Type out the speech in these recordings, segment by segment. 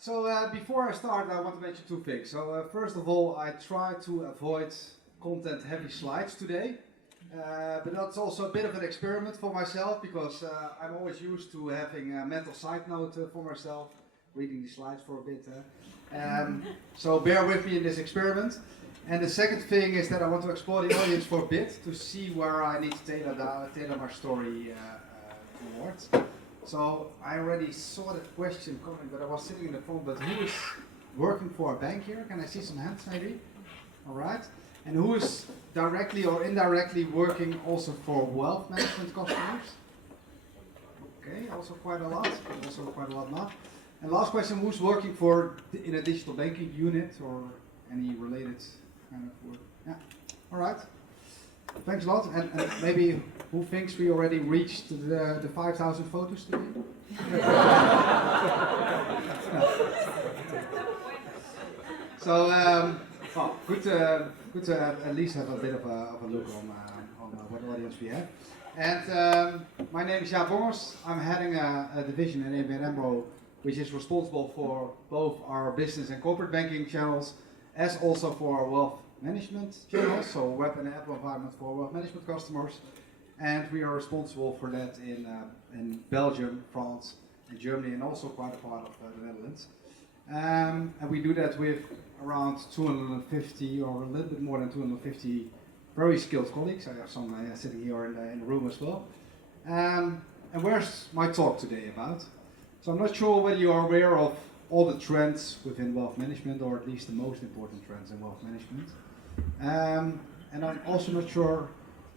So before I start, I want to mention two things. First of all, I try to avoid content-heavy slides today, but that's also a bit of an experiment for myself because I'm always used to having a mental side note for myself, reading the slides for a bit. So bear with me in this experiment. And the second thing is that I want to explore the audience for a bit to see where I need to tailor my story towards. So I already saw that question coming, but I was sitting in the phone. But who is working for a bank here? Can I see some hands maybe? All right. And who is directly or indirectly working also for wealth management customers? Okay, also quite a lot. Also quite a lot not. And last question, who's working in a digital banking unit or any related kind of work? Yeah. All right. Thanks a lot. And maybe who thinks we already reached the 5,000 photos today? So, well, good to at least have a bit of a look on what audience we have. And my name is Jaap Bongers. I'm heading a division in ABN AMRO, which is responsible for both our business and corporate banking channels, as also for our wealth management channels, so web and app environment for wealth management customers. And we are responsible for that in Belgium, France, and Germany, and also quite a part of the Netherlands. And we do that with around 250 or a little bit more than 250 very skilled colleagues. I have some sitting here in the room as well. And where's my talk today about? So I'm not sure whether you are aware of all the trends within wealth management, or at least the most important trends in wealth management. And I'm also not sure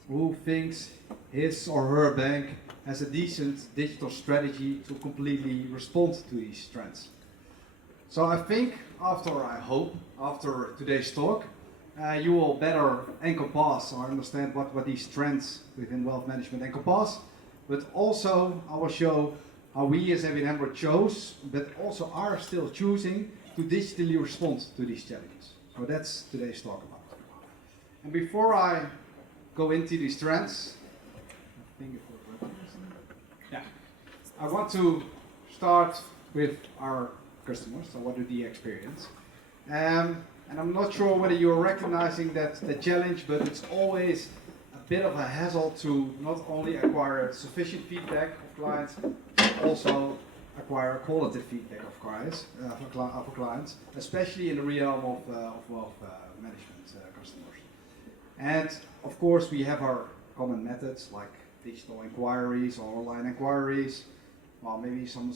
who thinks his or her bank has a decent digital strategy to completely respond to these trends. So I think, after today's talk, you will better encompass or understand what these trends within wealth management encompass, but also I will show how we as ABN AMRO chose, but also are still choosing to digitally respond to these challenges. So that's today's talk about. And before I go into these trends, I want to start with our customers. So what do they experience? And I'm not sure whether you're recognizing that the challenge, but it's always a bit of a hassle to not only acquire sufficient feedback of clients, but also acquire qualitative feedback of clients, especially in the realm of wealth management customers. And of course, we have our common methods like digital inquiries or online inquiries. Well, maybe some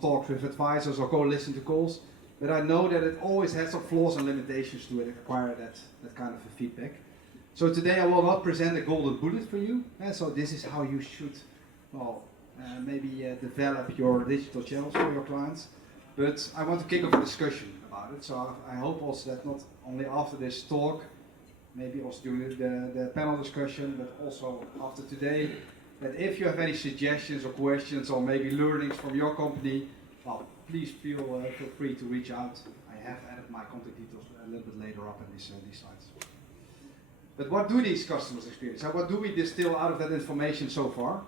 talks with advisors or listen to calls. But I know that it always has some flaws and limitations to acquire that kind of a feedback. So today I will not present a golden bullet for you. So this is how you should, maybe develop your digital channels for your clients. But I want to kick off a discussion about it. So I hope also that not only after this talk, maybe also during the panel discussion, but also after today, that if you have any suggestions or questions or maybe learnings from your company, well, please feel free to reach out. I have added my contact details a little bit later up in these slides. But what do these customers experience? So what do we distill out of that information so far?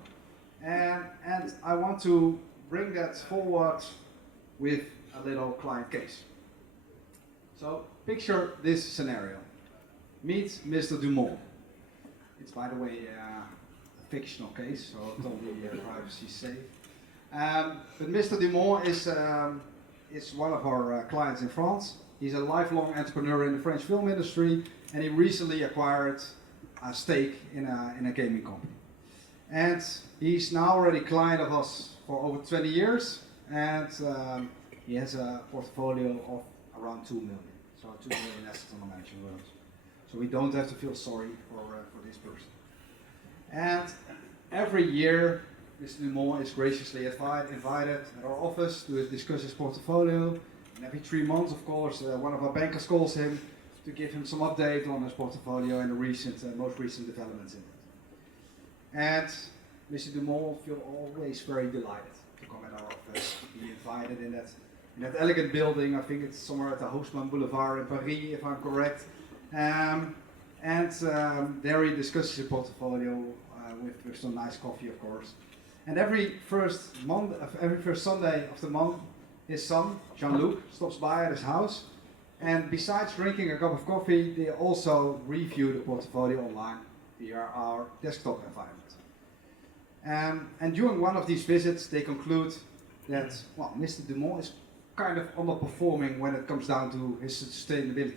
And I want to bring that forward with a little client case. So picture this scenario. Meet Mr. Dumont. It's, by the way, a fictional case, so totally privacy safe. But Mr. Dumont is one of our clients in France. He's a lifelong entrepreneur in the French film industry, and he recently acquired a stake in a gaming company. And he's now already a client of us for over 20 years, and he has a portfolio of around 2 million. So 2 million assets under management. So we don't have to feel sorry for this person. And every year, Mr. Dumont is graciously invited at our office to discuss his portfolio. And every 3 months, of course, one of our bankers calls him to give him some update on his portfolio and the most recent developments in it. And Mr. Dumont feels always very delighted to come at our office, to be invited in that elegant building. I think it's somewhere at the Haussmann Boulevard in Paris, if I'm correct. There he discusses his portfolio with some nice coffee, of course. And every first Sunday of the month, his son, Jean-Luc, stops by at his house, and besides drinking a cup of coffee, they also review the portfolio online via our desktop environment. And during one of these visits, they conclude that, well, Mr. Dumont is kind of underperforming when it comes down to his sustainability.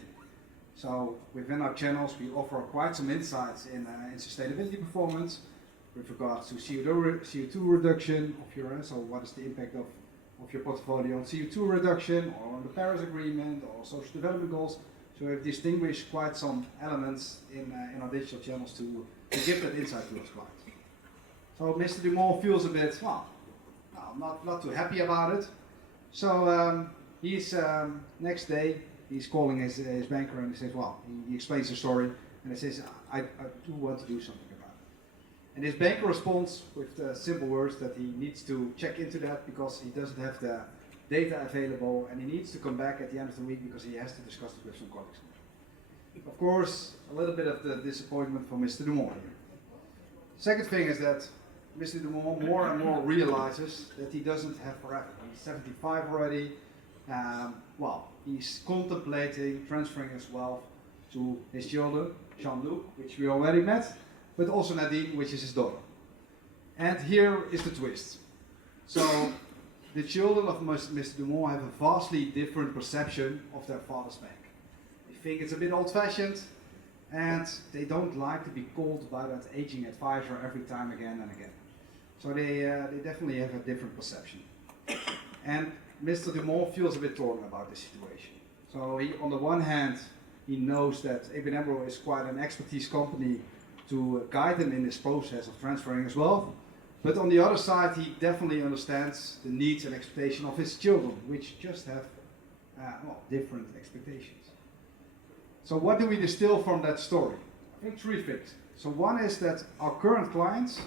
So within our channels, we offer quite some insights in sustainability performance with regards to CO2 reduction of your, so what is the impact of your portfolio on CO2 reduction or on the Paris Agreement or social development goals. So we've distinguished quite some elements in our digital channels to give that insight to those clients. So Mr. Dumont feels a bit, well, not too happy about it. So he's next day, he's calling his banker and he says, well, he explains the story and he says, I do want to do something about it. And his banker responds with the simple words that he needs to check into that because he doesn't have the data available and he needs to come back at the end of the week because he has to discuss it with some colleagues. Of course, a little bit of the disappointment for Mr. Dumont here. Second thing is that Mr. Dumont more and more realizes that he doesn't have forever. He's 75 already. Well, he's contemplating transferring his wealth to his children, Jean-Luc, which we already met, but also Nadine, which is his daughter. And here is the twist. So, the children of Mr. Dumont have a vastly different perception of their father's bank. They think it's a bit old-fashioned, and they don't like to be called by that aging advisor every time again and again. So they definitely have a different perception. And Mr. Dumont feels a bit torn about this situation. So he, on the one hand, he knows that ABN AMRO is quite an expertise company to guide him in this process of transferring his wealth. But on the other side, he definitely understands the needs and expectations of his children, which just have different expectations. So what do we distill from that story? I think three things. So one is that our current clients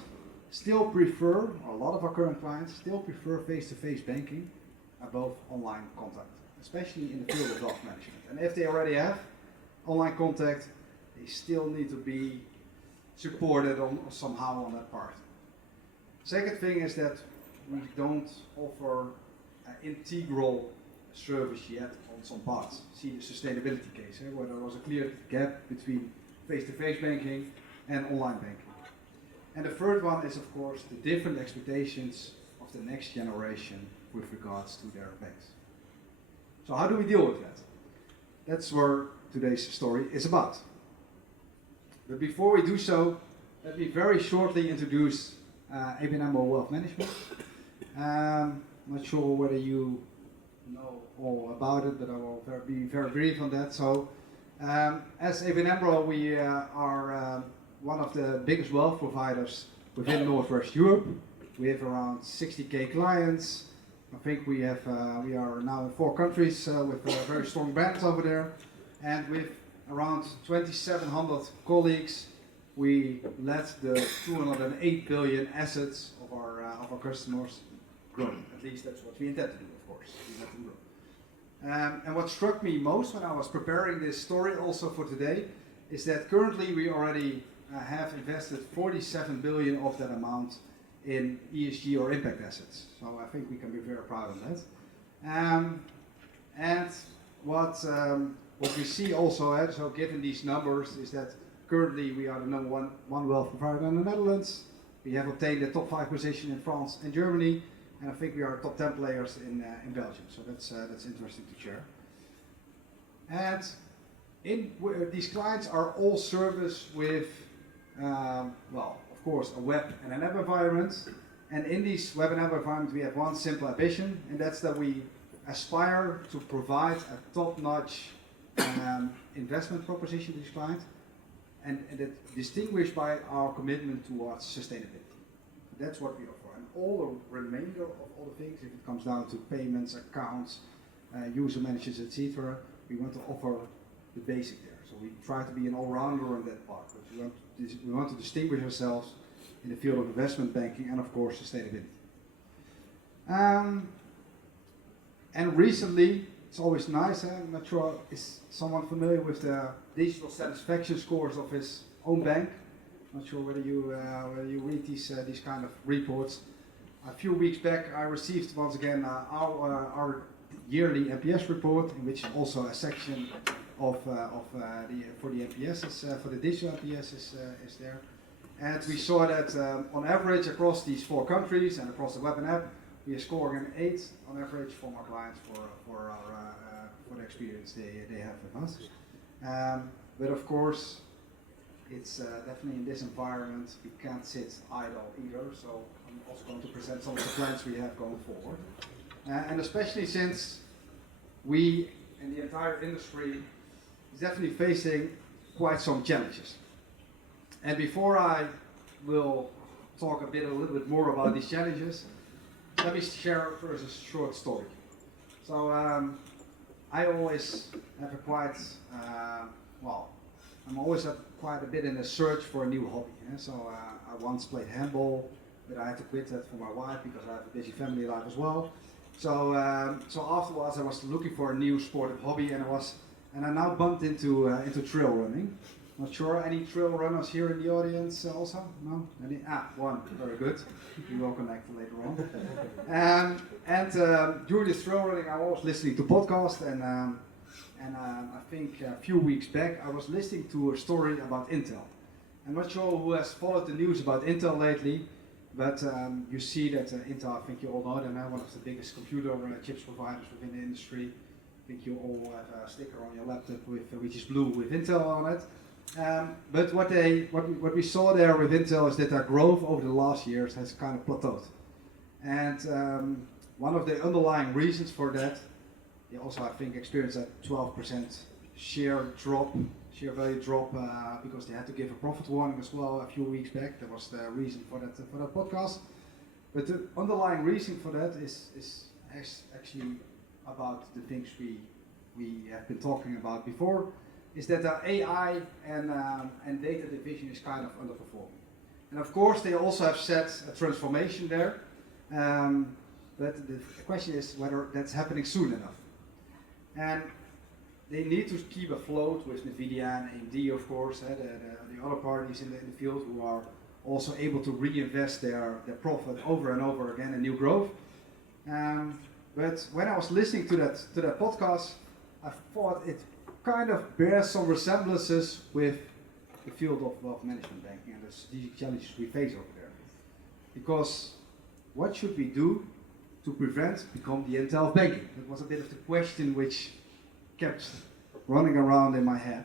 still prefer, or a lot of our current clients still prefer face-to-face banking above online contact, especially in the field of wealth management. And if they already have online contact, they still need to be supported somehow on that part. Second thing is that we don't offer an integral service yet on some parts. See the sustainability case, where there was a clear gap between face-to-face banking and online banking. And the third one is, of course, the different expectations of the next generation with regards to their banks. So how do we deal with that? That's where today's story is about. But before we do so, let me very shortly introduce ABN AMRO Wealth Management. I'm not sure whether you know all about it, but I will be very brief on that. So, as ABN AMRO, we are one of the biggest wealth providers within Northwest Europe. We have around 60k clients. I think we are now in 4 countries with very strong brands over there, and with around 2,700 colleagues, we let the 208 billion assets of our customers grow. At least that's what we intend to do, of course. We let them grow. And what struck me most when I was preparing this story also for today is that currently we already have invested 47 billion of that amount in ESG or impact assets. So I think we can be very proud of that. And what we see also, so given these numbers, is that currently we are the number one wealth provider in the Netherlands. We have obtained the top 5 position in France and Germany, and I think we are top 10 players in Belgium. So that's interesting to share. And these clients are all serviced with, of course, a web and an app environment. And in these web and app environments, we have one simple ambition, and that's that we aspire to provide a top-notch investment proposition to these clients, and that distinguished by our commitment towards sustainability. That's what we offer. And all the remainder of all the things, if it comes down to payments, accounts, user managers, etc., we want to offer the basic there. So we try to be an all-rounder in that part. But we want to distinguish ourselves in the field of investment banking and, of course, sustainability. And recently, it's always nice, I'm not sure, is someone familiar with the digital satisfaction scores of his own bank? I'm not sure whether you read these kind of reports. A few weeks back, I received once again our yearly NPS report, in which also a section for the NPS for the digital NPS is there. And we saw that on average across these 4 countries and across the web and app, we are scoring an 8 on average from our clients for the experience they have with us. But of course, it's definitely in this environment we can't sit idle either. So I'm also going to present some of the plans we have going forward, and especially since we and the entire industry is definitely facing quite some challenges. And before I will talk a little bit more about these challenges, let me share first a short story. So I always have a quite, I'm always quite a bit in a search for a new hobby. So I once played handball, but I had to quit that for my wife because I have a busy family life as well. So afterwards I was looking for a new sportive hobby, and I now bumped into trail running. Not sure, any trail runners here in the audience also? No? Any? One, very good. We will connect later on. During this trail running I was listening to podcasts, and I think a few weeks back I was listening to a story about Intel. I'm not sure who has followed the news about Intel lately, but you see that Intel, I think you all know them, one of the biggest computer chips providers within the industry. I think you all have a sticker on your laptop which is blue with Intel on it. But what we saw there with Intel is that their growth over the last years has kind of plateaued. And one of the underlying reasons for that, they also I think experienced a 12% share value drop because they had to give a profit warning as well a few weeks back. That was the reason for that podcast. But the underlying reason for that is actually about the things we have been talking about before, is that the AI and data division is kind of underperforming. And of course they also have set a transformation there, but the question is whether that's happening soon enough. And they need to keep afloat with NVIDIA and AMD, of course, the other parties in the field who are also able to reinvest their profit over and over again in new growth. But when I was listening to that podcast, I thought it kind of bears some resemblances with the field of wealth management banking and the strategic challenges we face over there. Because what should we do to prevent becoming the Intel of banking? That was a bit of the question which kept running around in my head.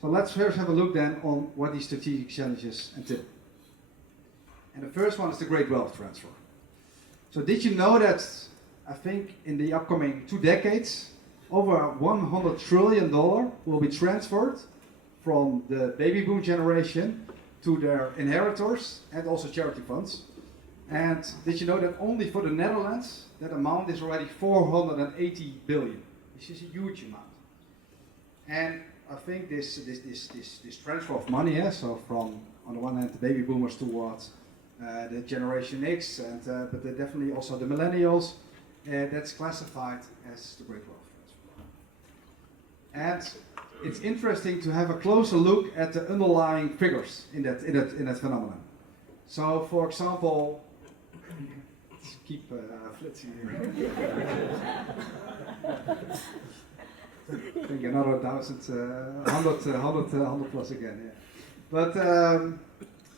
So let's first have a look then on what these strategic challenges entail. And the first one is the great wealth transfer. So did you know that I think in the upcoming 2 decades, over $100 trillion will be transferred from the baby boom generation to their inheritors and also charity funds. And did you know that only for the Netherlands, that amount is already 480 billion, which is a huge amount. And I think this transfer of money, so from on the one hand the baby boomers towards the Generation X, but definitely also the millennials, that's classified as the great wealth transfer. And it's interesting to have a closer look at the underlying figures in that phenomenon. So, for example, let's keep flitzing here. I think another 100 plus again. Yeah. But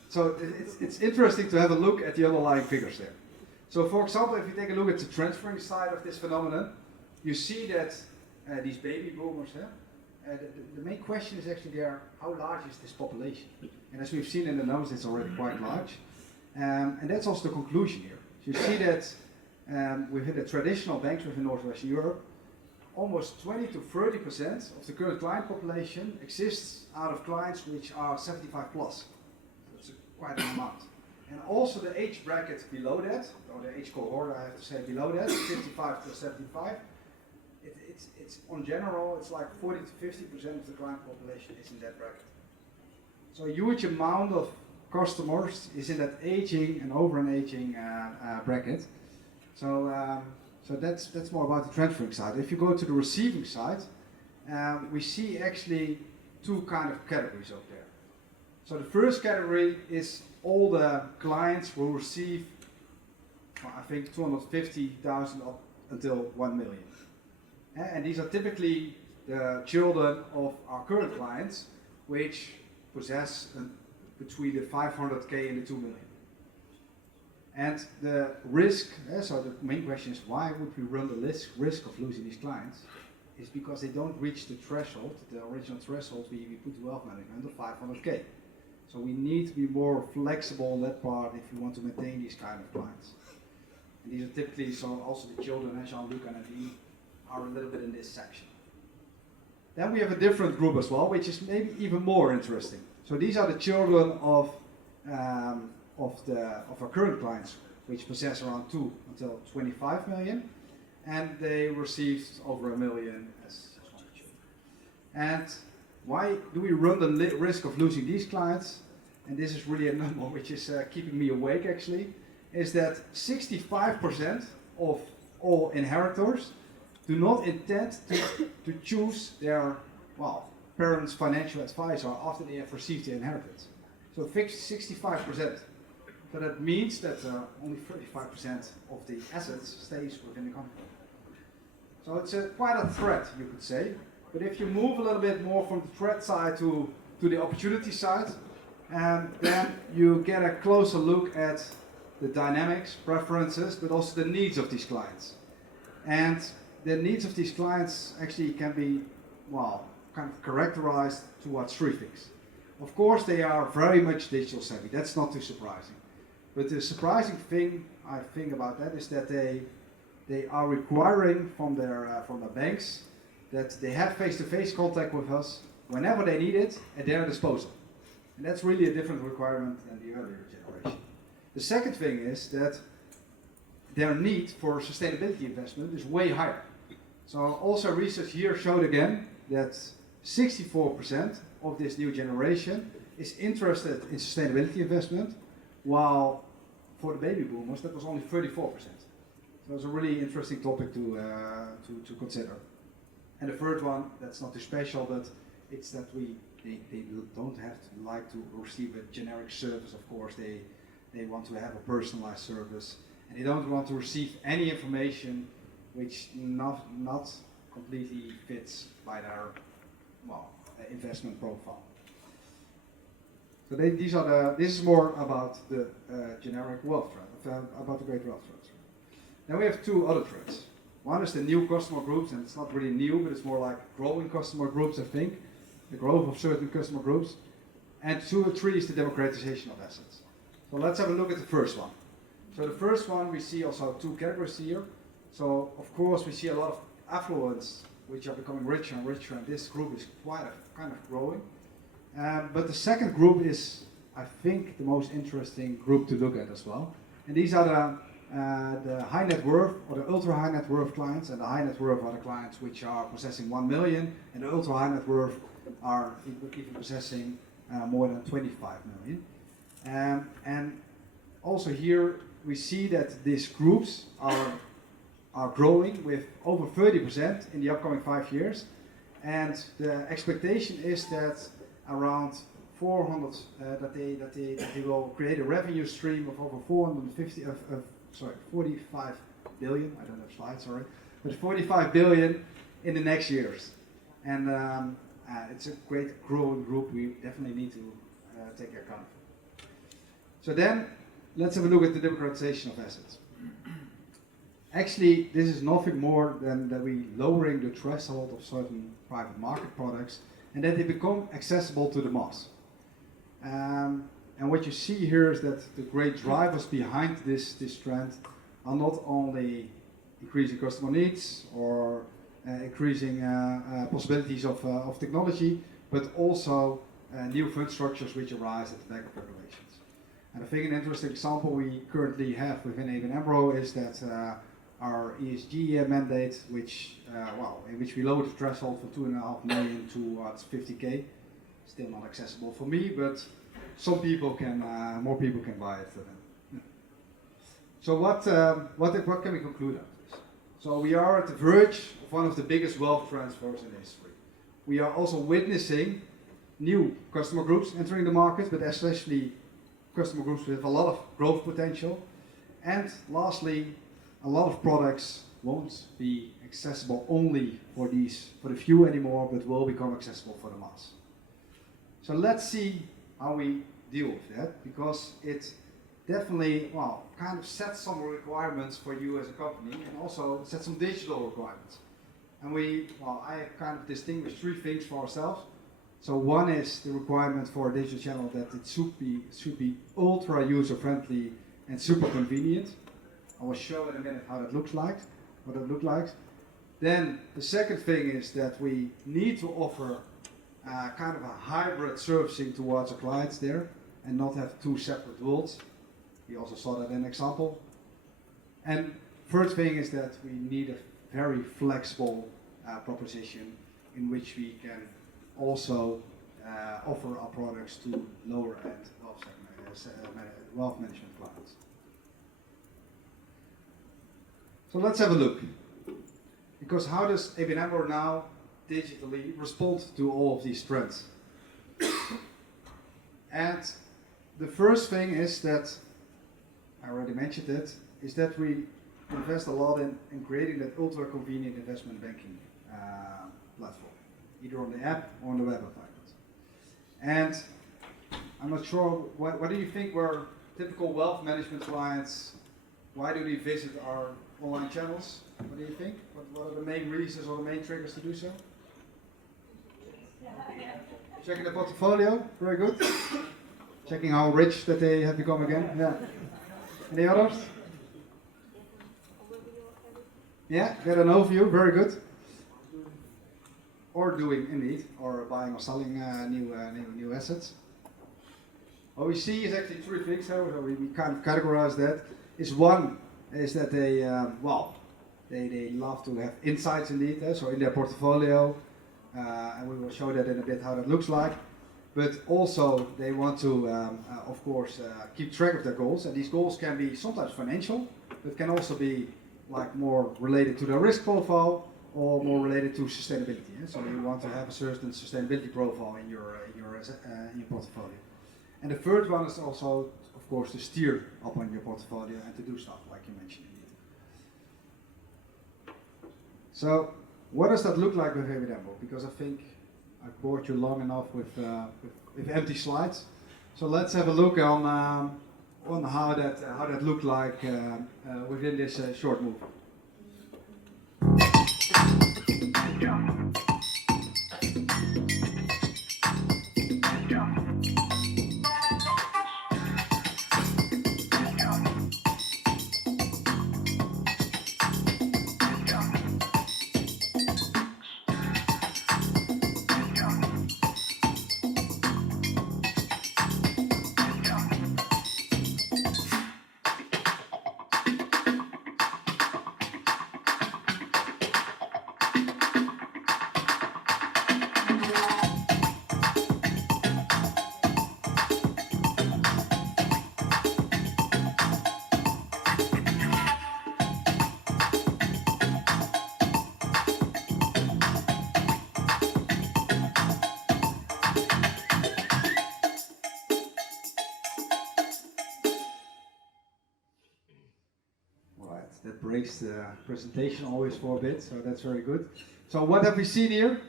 so it's interesting to have a look at the underlying figures there. So, for example, if you take a look at the transferring side of this phenomenon, you see that these baby boomers, the main question is actually there, how large is this population? And as we've seen in the numbers, it's already quite large. And that's also the conclusion here. So you see that within the traditional banks within Northwestern Europe, almost 20 to 30% of the current client population exists out of clients which are 75 plus. That's quite an amount. And also the age bracket below that, or the age cohort I have to say below that, 55 to 75, it's on general, it's like 40 to 50% of the client population is in that bracket. So a huge amount of customers is in that aging and over an aging bracket. So that's more about the transferring side. If you go to the receiving side, we see actually 2 kind of categories out there. So the first category is all the clients who receive, I think 250,000 up until 1 million. And these are typically the children of our current clients, which possess between the 500K and the 2 million. And the risk, so the main question is why would we run the risk of losing these clients? Is because they don't reach the threshold, the original threshold we put to wealth management of 500K. So we need to be more flexible on that part if we want to maintain these kind of clients. And these are typically, so also the children, Jean-Luc and Nadine, are a little bit in this section. Then we have a different group as well, which is maybe even more interesting. So these are the children of our current clients, which possess around 2 until 25 million, and they received over 1 million as one children. And why do we run the risk of losing these clients? And this is really a number which is keeping me awake actually, is that 65% of all inheritors do not intend to choose their, parents' financial advisor after they have received the inheritance. So 65%. So that means that only 35% of the assets stays within the company. So it's quite a threat, you could say. But if you move a little bit more from the threat side to the opportunity side, then you get a closer look at the dynamics, preferences, but also the needs of these clients. And the needs of these clients actually can be, kind of characterized towards three things. Of course, they are very much digital savvy. That's not too surprising. But the surprising thing I think about that is that they are requiring from their banks that they have face-to-face contact with us whenever they need it at their disposal. And that's really a different requirement than the earlier generation. The second thing is that their need for sustainability investment is way higher. So also research here showed again that 64% of this new generation is interested in sustainability investment, while for the baby boomers that was only 34%. So it's a really interesting topic to consider. And the third one, that's not too special, but it's that they don't have to like to receive a generic service, of course. They want to have a personalized service, and they don't want to receive any information which not completely fits by their investment profile. So this is more about the generic wealth trend, about the great wealth transfer. Then we have two other trends. One is the new customer groups, and it's not really new, but it's more like growing customer groups, I think. The growth of certain customer groups. And 2 or 3 is the democratization of assets. So let's have a look at the first one. So the first one, we see also 2 categories here. So of course we see a lot of affluents which are becoming richer and richer, and this group is kind of growing. But the second group is, I think, the most interesting group to look at as well. And these are the high net worth or the ultra high net worth clients, and the high net worth are the clients which are possessing 1 million, and the ultra high net worth are even possessing more than 25 million. And also here we see that these groups are growing with over 30% in the upcoming 5 years, and the expectation is that around 400 that they will create a revenue stream of over 45 billion. I don't have slides, sorry, but 45 billion in the next years, and it's a great growing group. We definitely need to take account of. So then, let's have a look at the democratization of assets. Actually, this is nothing more than that we lowering the threshold of certain private market products and that they become accessible to the mass. And what you see here is that the great drivers behind this trend are not only increasing customer needs or increasing possibilities of technology, but also new fund structures which arise at the back of regulations. And I think an interesting example we currently have within ABN AMRO is that our ESG mandate, in which we lowered the threshold from 2.5 million towards 50K, still not accessible for me, but some people can, more people can buy it. So what can we conclude out of this? So we are at the verge of one of the biggest wealth transfers in history. We are also witnessing new customer groups entering the market, but especially customer groups with a lot of growth potential. And lastly, a lot of products won't be accessible only for the few anymore, but will become accessible for the mass. So let's see how we deal with that, because it definitely, well, kind of sets some requirements for you as a company, and also sets some digital requirements. And I kind of distinguished three things for ourselves. So one is the requirement for a digital channel that it should be ultra user friendly and super convenient. I will show in a minute how that looks like, what it looks like. Then the second thing is that we need to offer kind of a hybrid servicing towards our clients there, and not have two separate worlds. We also saw that in an example. And third thing is that we need a very flexible proposition in which we can also offer our products to lower end wealth management clients. So let's have a look. Because how does ABN AMRO now digitally respond to all of these trends? And the first thing is that, I already mentioned it, is that we invest a lot in creating that ultra convenient investment banking platform, either on the app or on the web environment. And I'm not sure, what do you think were typical wealth management clients? Why do they visit our online channels? What do you think? What are the main reasons or the main triggers to do so? Checking the portfolio, very good. Checking how rich that they have become again. Yeah. Any others? Yeah, get an overview, very good. Or doing indeed, or buying or selling new assets. What we see is actually three things, so we kind of categorize that. One is that they love to have insights indeed, so in their portfolio, and we will show that in a bit how that looks like. But also they want to, of course, keep track of their goals, and these goals can be sometimes financial, but can also be like more related to their risk profile or more related to sustainability. Yeah? So you want to have a certain sustainability profile in your portfolio. And the third one is also, of course, to steer up on your portfolio and to do stuff like you mentioned. So what does that look like with ABN AMRO? Because I think I've bored you long enough with empty slides. So let's have a look on how that looked like within this short movie. That breaks the presentation always for a bit, so that's very good. So what have we seen here?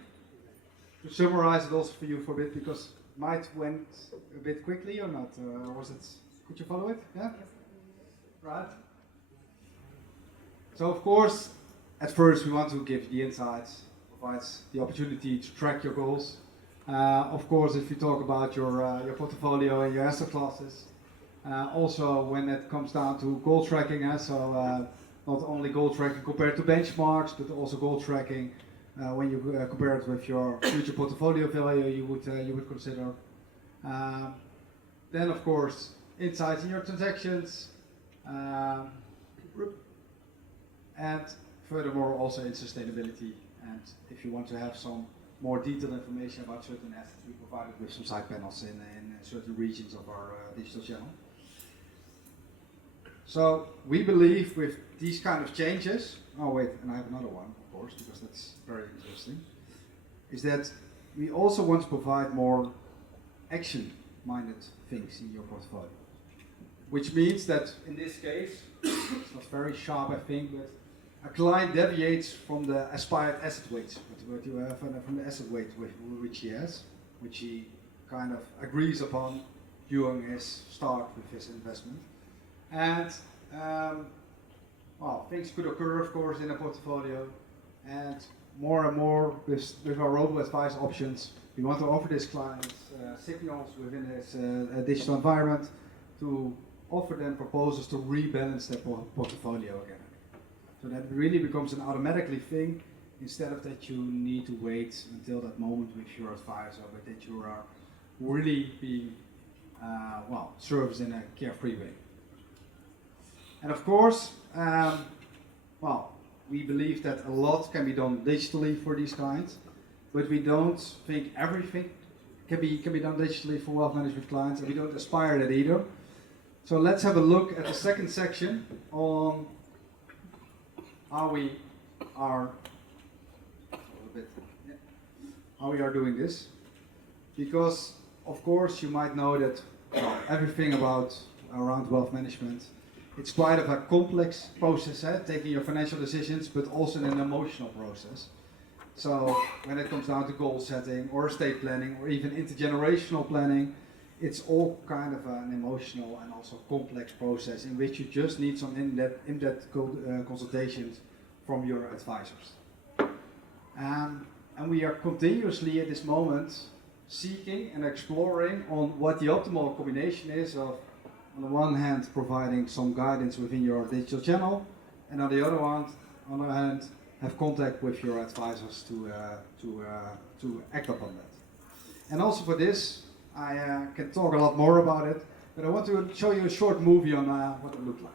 To summarize it also for you for a bit, because might went a bit quickly or not? Could you follow it? Yeah? Right. So of course, at first we want to give the insights, provides the opportunity to track your goals. Of course, if you talk about your portfolio and your asset classes, also when it comes down to goal tracking, not only goal tracking compared to benchmarks, but also goal tracking when you compare it with your future portfolio value you would consider. Then of course insights in your transactions, and furthermore also in sustainability. And if you want to have some more detailed information about certain assets, we provided with some side panels in certain regions of our digital channel. So we believe with these kind of changes, oh wait, and I have another one, of course, because that's very interesting, is that we also want to provide more action-minded things in your portfolio. Which means that in this case, it's not very sharp I think, but a client deviates from the aspired asset weights, what you have from the asset weight which he has, which he kind of agrees upon during his start with his investment. And well, things could occur, of course, in a portfolio, and more with our robo-advice options, we want to offer this client signals within this digital environment to offer them proposals to rebalance their portfolio again. So that really becomes an automatically thing, instead of that you need to wait until that moment with your advisor, but that you are really being well, served in a carefree way. And of course, well, we believe that a lot can be done digitally for these clients, but we don't think everything can be done digitally for wealth management clients, and we don't aspire that either. So let's have a look at the second section on how we are doing this. Because of course you might know that everything around wealth management, it's quite of a complex process, taking your financial decisions, but also an emotional process. So when it comes down to goal setting or estate planning or even intergenerational planning, it's all kind of an emotional and also complex process in which you just need some in-depth consultations from your advisors. And we are continuously at this moment seeking and exploring on what the optimal combination is of, on the one hand, providing some guidance within your digital channel, and on the other hand, have contact with your advisors to act upon that. And also for this, I can talk a lot more about it, but I want to show you a short movie on what it looked like.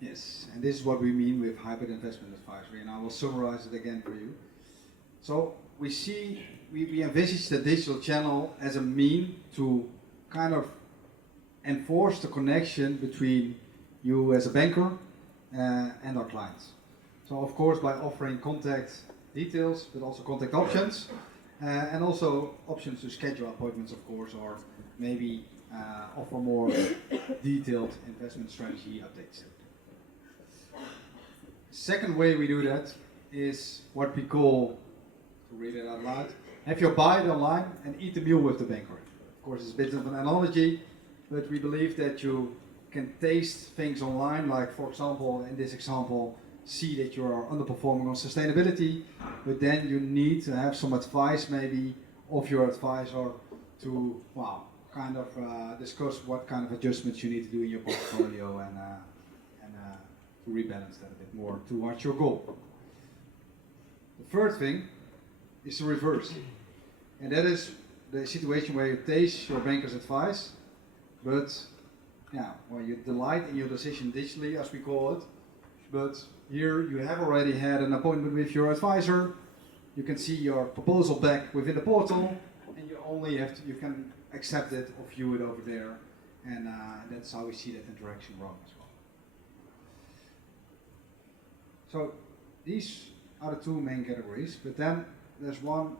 Yes, and this is what we mean with hybrid investment advisory, and I will summarize it again for you. So we envisage the digital channel as a mean to kind of enforce the connection between you as a banker and our clients. So of course by offering contact details, but also contact options, and also options to schedule appointments, of course, or maybe offer more detailed investment strategy updates. Second way we do that is what we call, to read it out loud, have your buy it online and eat the meal with the banker. Of course, it's a bit of an analogy, but we believe that you can taste things online, like for example, in this example, see that you are underperforming on sustainability, but then you need to have some advice maybe of your advisor to, kind of discuss what kind of adjustments you need to do in your portfolio and to rebalance that a bit more towards your goal. The third thing is the reverse, and that is the situation where you taste your banker's advice, but where you delight in your decision digitally, as we call it, but here you have already had an appointment with your advisor, you can see your proposal back within the portal, and you can accept it or view it over there, and that's how we see that interaction run as well. So these are the two main categories, but then there's one,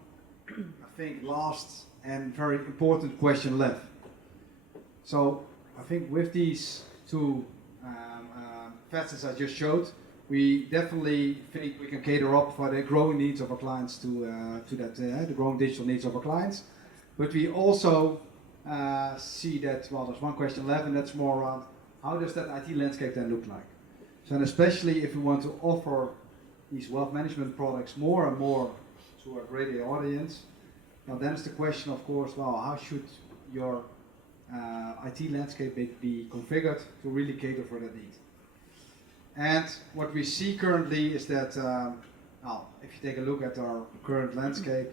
I think, last and very important question left. So I think with these two facets I just showed, we definitely think we can cater up for the growing needs of our clients to the growing digital needs of our clients. But we also see that, well, there's one question left, and that's more around how does that IT landscape then look like? So, and especially if we want to offer these wealth management products more and more to a greater audience, now then it's the question, of course, well, how should your IT landscape be configured to really cater for that need? And what we see currently is that, well, if you take a look at our current landscape,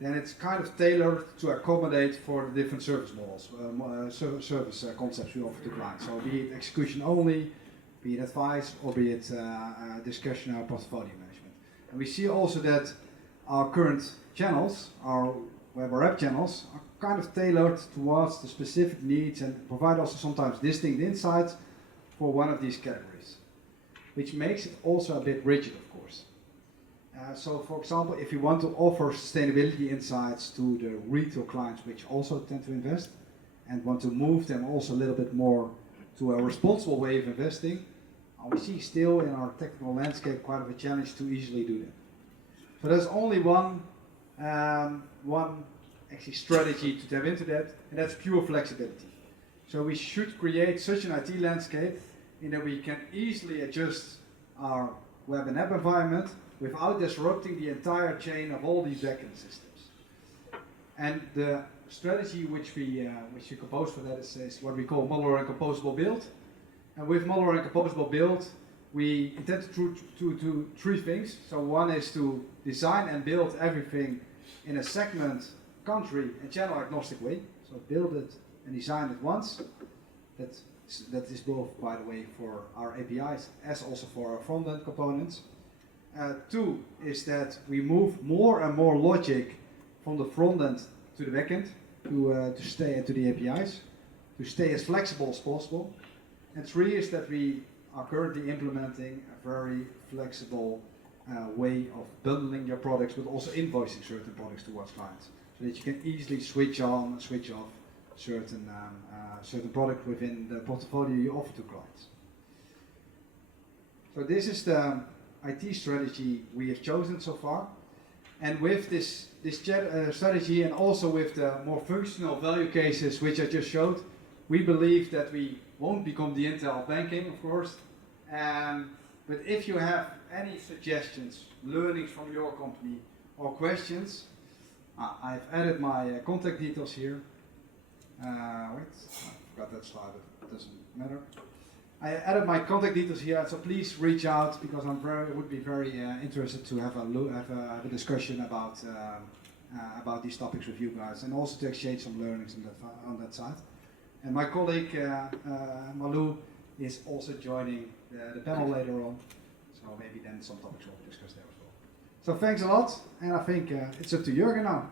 then it's kind of tailored to accommodate for the different service models, service concepts we offer to clients. So be it execution only, be it advice, or be it discretionary portfolio management. And we see also that our current channels, our web or app channels, are kind of tailored towards the specific needs and provide also sometimes distinct insights for one of these categories, which makes it also a bit rigid, of course. So, for example, if you want to offer sustainability insights to the retail clients, which also tend to invest, and want to move them also a little bit more to a responsible way of investing, we see still in our technical landscape quite of a challenge to easily do that. So there's only one actually strategy to tap into that, and that's pure flexibility. So we should create such an IT landscape in that we can easily adjust our web and app environment without disrupting the entire chain of all these backend systems. And the strategy which we compose for that is what we call modular and composable build. And with modular and composable build, we intend to do three things. So one is to design and build everything in a segment, country, and channel agnostic way. So build it and design it once. That is both, by the way, for our APIs as also for our front-end components. Two is that we move more and more logic from the front-end to the back-end to stay into the APIs, to stay as flexible as possible. And three is that we are currently implementing a very flexible way of bundling your products, but also invoicing certain products towards clients, so that you can easily switch on and switch off certain products within the portfolio you offer to clients. So this is the IT strategy we have chosen so far, and with this strategy and also with the more functional value cases which I just showed, we believe that we won't become the Intel of banking, of course, but if you have any suggestions, learnings from your company, or questions, I've added my contact details here. Wait, I forgot that slide, but it doesn't matter. I added my contact details here, so please reach out, because would be very interested to have a discussion about these topics with you guys, and also to exchange some learnings on that side. And my colleague Malou is also joining the panel later on, so maybe then some topics will be discussed there as well. So thanks a lot, and I think it's up to Jurgen now.